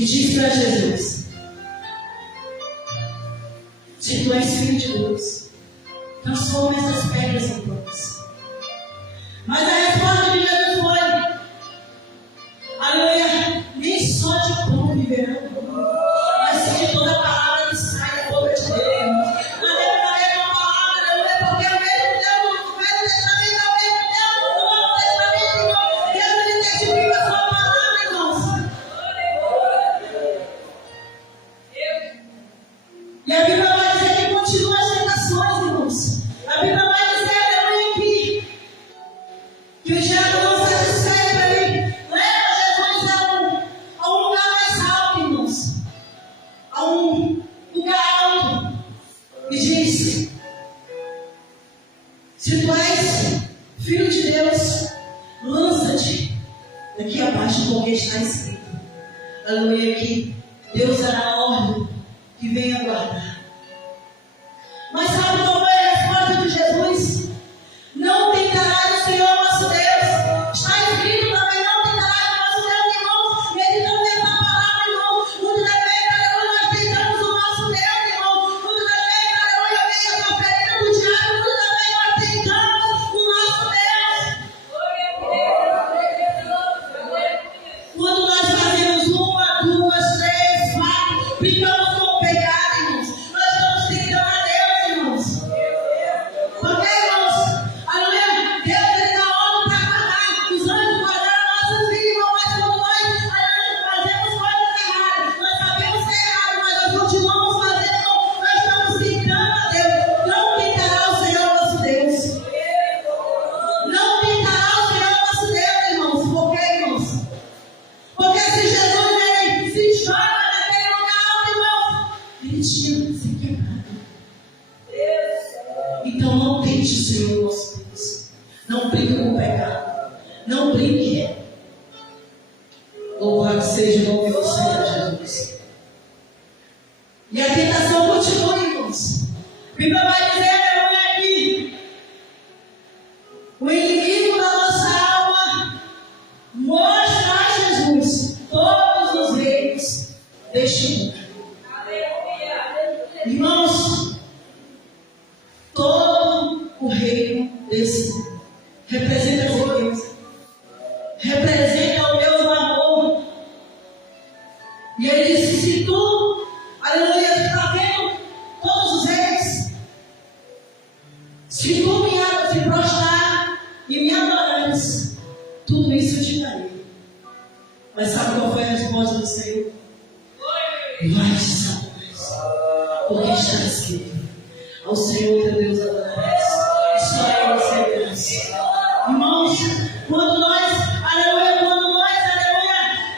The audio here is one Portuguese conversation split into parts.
e diz para Jesus: se tu és filho de Deus, transforma essas pedras em pães. Mas a resposta de Jesus foi: aleluia, nem só de pão viverão, mas sim de toda palavra que sai da boca de Deus. E a Bíblia vai dizer que continua as tentações, irmãos. A Bíblia vai dizer, aleluia, que o diabo não satisfeito ali leva Jesus a um lugar mais alto, irmãos. A um lugar alto. E diz: se tu és filho de Deus, lança-te daqui abaixo, porque está escrito. Aleluia, que Deus dará ordem que venha guardar. Mas sabe qual foi a resposta de Jesus? Não tentarás o Senhor nosso Deus. Está escrito também: não tentarás o nosso Deus, irmãos. Meditando nessa palavra, irmãos. Muitas das vezes, aleluia, nós tentamos o nosso Deus, irmãos. Muitas das vezes, aleluia, vem a oferenda do diabo. Muitas das vezes, nós tentamos o nosso Deus. Quando nós fazemos 1, 2, 3, 4, brincamos com o pecado, irmãos. Nós estamos tentando a Deus, irmãos. Porque, irmãos, aleluia, Deus ele dá ordem para guardar. Os anjos guardaram nossas vidas, irmãos. Mas quando nós, aleluia, fazemos coisas erradas, nós sabemos que é errado, mas nós continuamos fazendo, irmãos. Nós estamos tentando a Deus. Não tentará o Senhor nosso Deus. Não tentará o Senhor nosso Deus, irmãos. Por quê, irmãos? Porque se Jesus ele se joga naquele lugar alto, irmãos, ele tira sem quebrado. Então não tente o Senhor nosso Deus. Não brinque com o pecado. Não brinque. Louvado seja o nome do Senhor Jesus. E a tentação continua, irmãos. A Bíblia vai dizer, aleluia, aqui: o inimigo da nossa alma mostra a Jesus todos os reinos deste mundo. Irmãos, todo o reino desse mundo representa a Deus, representa o meu amor. E ele disse: se tu, aleluia, está vendo todos os reinos, se tu te prostrar e me adorares, tudo isso eu te darei. Mas sabe qual foi a resposta do Senhor? Vai-te, Satanás, porque está escrito: ao Senhor teu Deus adorarás, só ele servirás. Irmãos, quando nós, aleluia,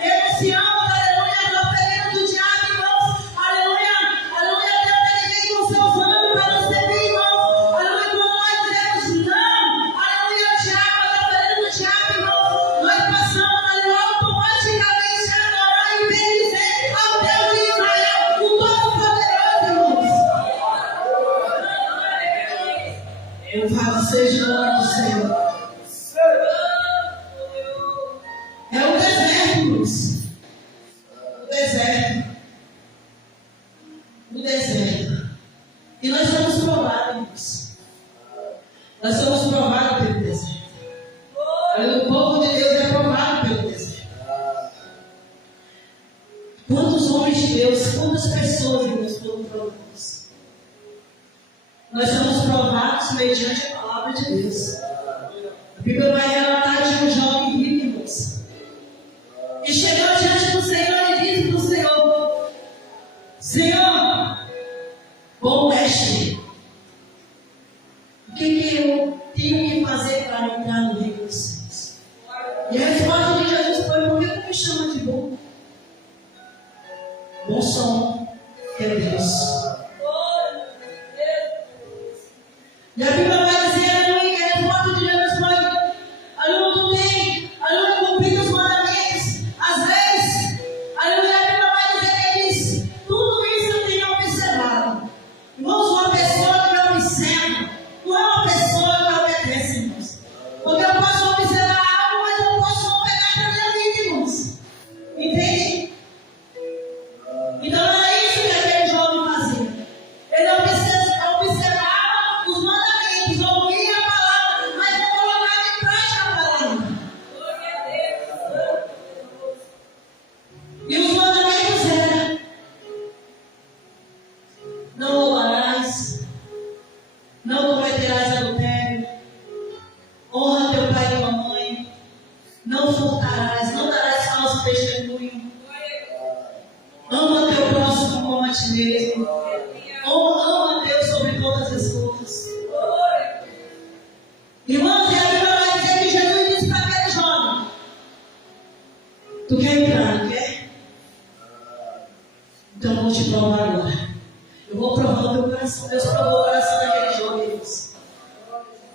renunciamos, aleluia, a oferenda do diabo, irmãos, aleluia, Deus ele vem com seus anjos para nos servir, irmãos. Aleluia, quando nós dizemos não, aleluia, diabo, a oferenda do diabo, irmãos, nós passamos, aleluia, automaticamente a adorar e bendizer ao Deus de Israel, o Todo-Poderoso, irmãos. Louvado seja o nome do Senhor. É o deserto, irmãos. O deserto. E nós somos provados, irmãos. Nós somos provados pelo deserto. O povo de Deus é provado pelo deserto. Quantos homens de Deus, quantas pessoas, irmãos, foram provados? Nós somos provados mediante a palavra de Deus. A Bíblia vai relatar de um jovem rico, irmãos. E chegou diante do Senhor e disse para o Senhor: Senhor, bom mestre, o que eu tenho que fazer para entrar no reino dos céus? E a resposta de Jesus foi: por que tu me chama de bom? Bom só é Deus. E a Bíblia vai dizer, aleluia, que a resposta de Jesus foi: aleluia, tu tem, aleluia, cumprido os mandamentos, as leis. Aleluia, a Bíblia vai dizer que ele disse: tudo isso eu tenho observado. Irmãos, uma pessoa que observa não é uma pessoa que obedece, irmãos. Porque eu posso observar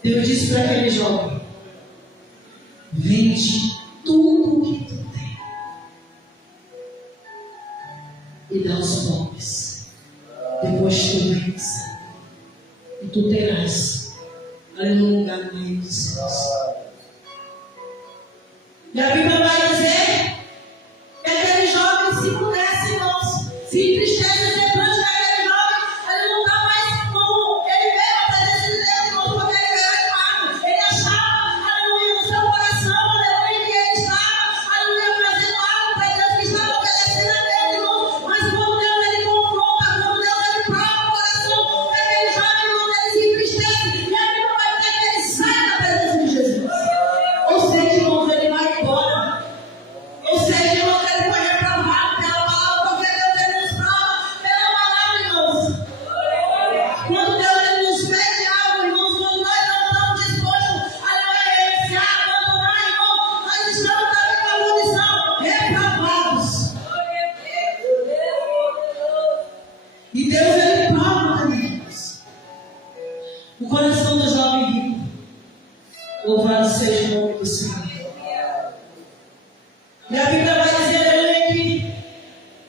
Deus disse para aquele jovem: vende tudo o que tu tem e dá aos pobres. Depois tu vens e tu terás ali no lugar do reino dos céus. E a Bíblia vai dizer que aquele jovem, se pudesse, irmãos, se entristece diante daquele jovem, ele não está mais como ele veio a presença de Deus, irmãos, porque ele veio animado. Ele achava, aleluia, no seu coração, aleluia, que ele estava, aleluia, fazendo algo para Deus que estava obedecendo a Deus, irmão. Mas quando Deus ele confronta, quando Deus ele prova o coração daquele jovem, irmão, ele se entristece. E a Bíblia vai dizer que ele sai da presença de Jesus. Ou seja, irmãos, ele vai embora. Ou seja, irmãos, ele foi reprovado pela palavra, porque Deus ele nos prova pela palavra, irmãos. Quando Deus ele nos pede algo, irmãos, quando nós não estamos dispostos a renunciar, a abandonar, irmãos, nós estamos também com a condição reprovados. E Deus ele prova também, irmãos, o coração do jovem rico. Louvado seja o nome do Senhor. E a Bíblia vai dizer, aleluia, que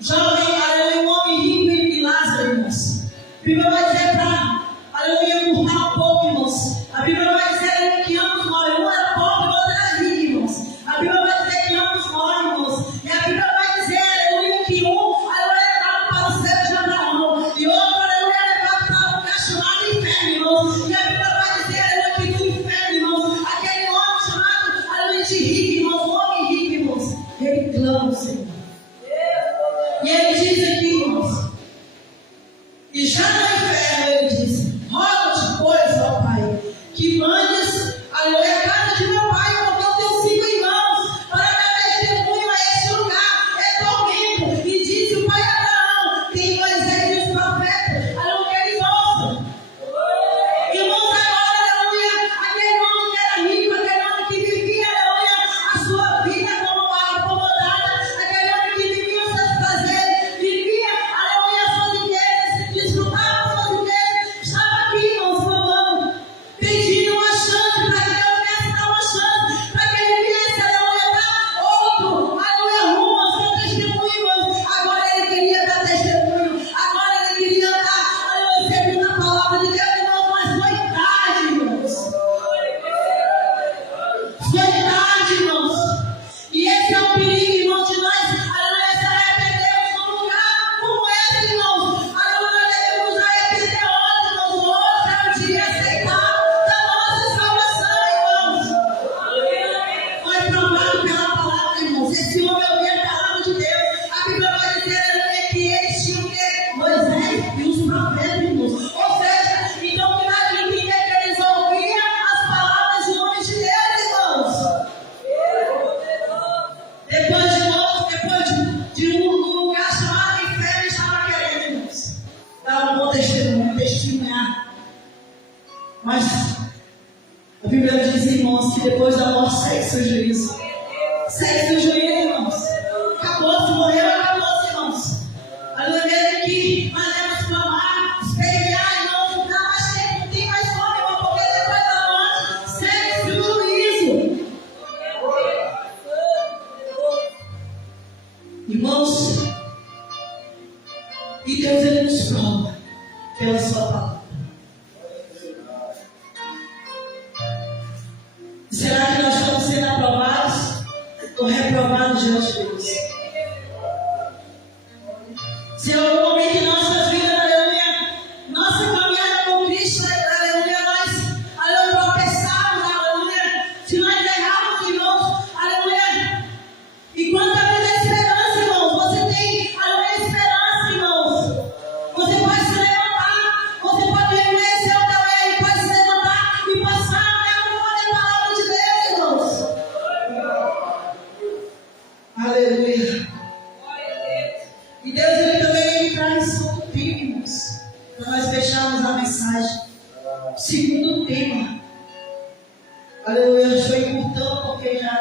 jovem, aleluia, um homem rico e Lázaro, irmãos. A Bíblia vai dizer para, aleluia, encurtar um pouco, irmãos. A Bíblia vai dizer, aleluia, que ambos morrem. Um era pobre, o outro era rico, irmãos. A Bíblia vai dizer que ambos morrem, irmãos. E a Bíblia vai dizer, aleluia, que um, aleluia, é levado para o céu de Abraão. E outro, aleluia, é levado para um lugar chamado inferno, irmãos. E a Bíblia vai dizer, aleluia, que no inferno, irmãos, aquele homem chamado, aleluia, de rico, irmãos, um homem rico, irmãos, ele clama o Senhor. E ele diz aqui, irmãos, e já no inferno ele diz: rogo-te, pois, ó Pai, que mandes, aleluia, a casa de meu pai, porque eu tenho 5 irmãos, para dar testemunho a este lugar. É domingo. E disse o pai Abraão: tem Moisés e os profetas, aleluia, que eles ouçam. Irmãos, agora, aleluia, aquele homem que era rico, aquele homem que vivia, aleluia, a sua vida como acomodada, aquele homem que vivia os seus prazeres, vivia, aleluia, as suas riquezas, desfrutava as suas riquezas, estava aqui, irmãos, clamando, pedindo uma chance para que Deus viesse dar uma chance, para que ele viesse, aleluia, dar outro, aleluia, rumo ao seu testemunho, irmãos. Agora ele queria dar testemunho, agora ele queria dar, aleluia, segundo a palavra de Deus, irmãos, mas foi tarde, irmãos. Foi tarde, irmãos. E esse é o perigo, irmãos, de nós, aleluia, se arrependermos num lugar como esse, irmãos. Aleluia, devemos nos arrepender hoje, irmãos. Hoje é o dia aceitável da nossa salvação, irmãos. Foi provado pela palavra, irmãos. Esse homem ouvia a palavra de Deus. A Bíblia vai dizer, aleluia, que eles tinham que Moisés e os profetas, irmãos. Ou seja, então que nós entender que eles ouviam as palavras de homens de Deus, irmãos. Depois de um lugar chamado inferno, estava querendo, irmãos, dar um bom testemunho, testemunhar. Mas a Bíblia diz, irmãos, que depois da morte segue-se o juízo. Segue-se o juízo, irmãos. Acabou-se, morreu, acabou-se, irmãos. Aleluia, mesmo que nós devemos clamar, espelhar, irmãos, não dá mais tempo, não tem mais fome, irmão, porque depois da morte segue-se o juízo. Irmãos, e Deus ele nos prova pela sua palavra. Será que nós estamos sendo aprovados ou reprovados diante de Deus? Se em algum momento em nossas vidas, aleluia, nossa caminhada com Cristo, aleluia, nós, aleluia, tropeçarmos, aleluia, se nós errarmos, irmãos, aleluia, e quanto a vida é esperança, irmãos, você tem, aleluia, esperança, irmãos. Você pode se levantar, você pode reconhecer o teu erro, pode se levantar e passar a palavra de Deus, irmãos. Aleluia. E Deus ele também traz outro tema, irmãos, para nós fecharmos a mensagem. Segundo tema. Aleluia, eu estou encurtando porque já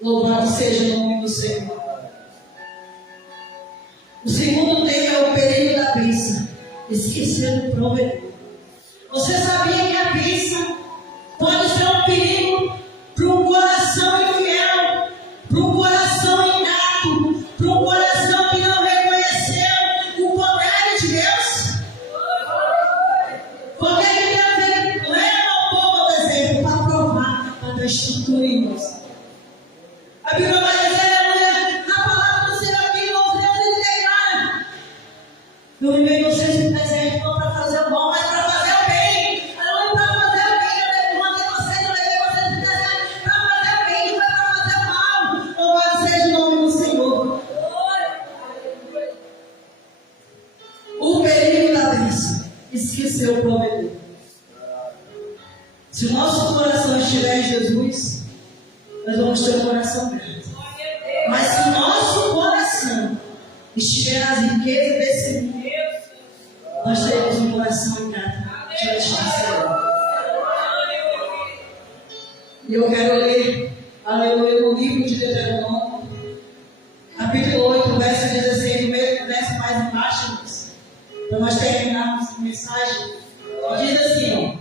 louvado seja o nome do Senhor. O segundo tema é o perigo da bênção. Esquecer do provedor. Você sabia que a bênção Se o nosso coração estiver em Jesus, nós vamos ter um coração grato. Mas se o nosso coração estiver nas riquezas desse mundo, nós teremos um coração ingrato diante do Senhor. E eu quero ler, aleluia, no livro de Deuteronômio, capítulo 8, verso 16, o mesmo verso mais embaixo, para nós terminarmos a mensagem. Diz assim, ó,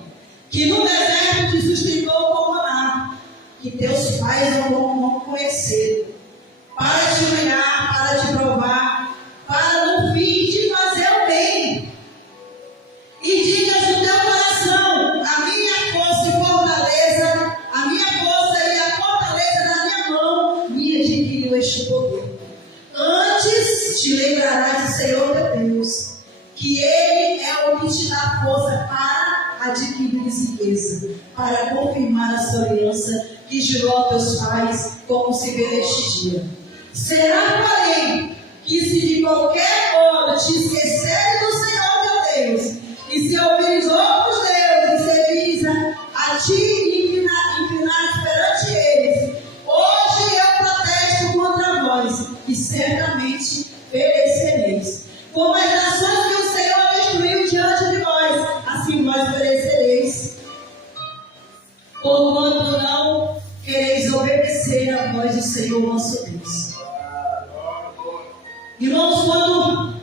que no deserto te sustentou com maná, que teus pais não conheceram, para te olhar, para te provar, para no fim te fazer o bem. E digas no teu coração: a minha força e fortaleza, a minha força e a fortaleza da minha mão me adquiriu este poder. Antes te lembrarás do Senhor teu Deus, que Ele é o que te dá força para adquirir riqueza, para confirmar a sua aliança que jurou a teus pais, como se vê neste dia. Será, porém, que se de qualquer modo te esqueceres do Senhor teu Deus, e se ouvires outros deuses e servires a ti e inclinares perante eles, hoje eu protesto contra vós, e certamente perecereis. Como as nações que o Senhor destruiu diante de vós, assim vós perecereis. Porquanto não quereis obedecer à voz do Senhor nosso Deus. Irmãos, quando